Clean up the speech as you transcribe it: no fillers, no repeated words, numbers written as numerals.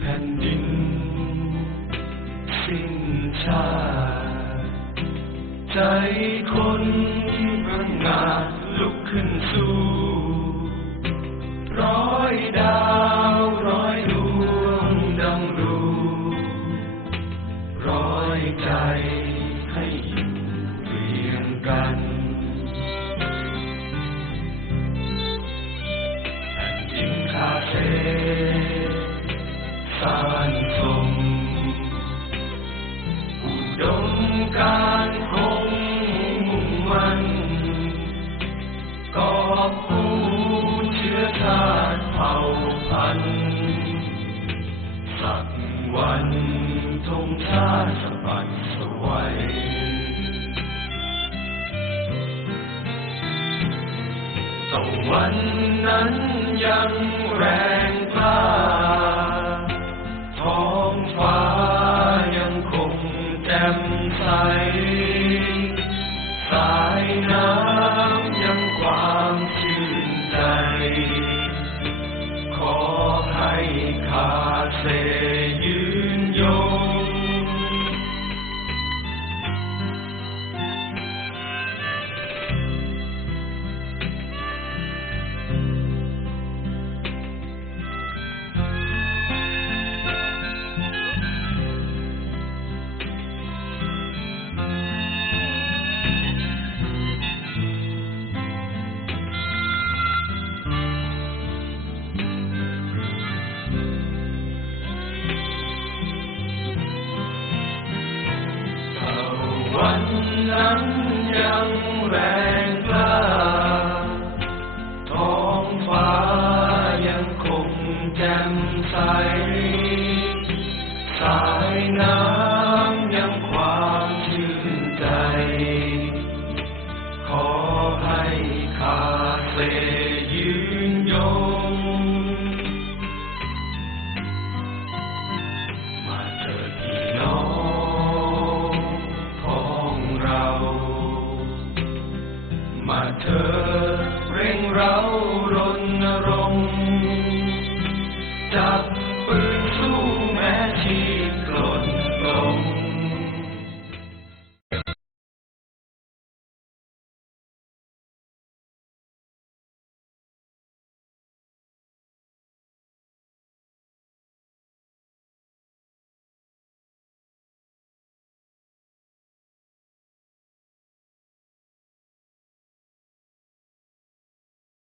แผ่นดินสิ้นชาติใจคนพังงาดลุกขึ้นสู้ร้อยดาวร้อยดวงดำรูร้อยใจให้อยู่เรียงกันแผ่นดินคาเซสานส่งอุดมการณ์คงมุ่งมั่นกอบกู้เชื้อชาติเผ่าพันธุ์สักวันธงชาติสะบัดสวยตะวันนั้นยังแรงกล้าท้องฟ้ายังคงแจ่มใสสายน้ำยังความชื่นใจขอให้คาเซยืนยงวันนั้นยังแรงกล้าท้องฟ้ายังคงแจ่มใสสายน้ำยังความชื่นใจขอให้คาเซยืนยงมาเถิดพี่น้องมาเถิดเร่งเร้ารณรงค์จับ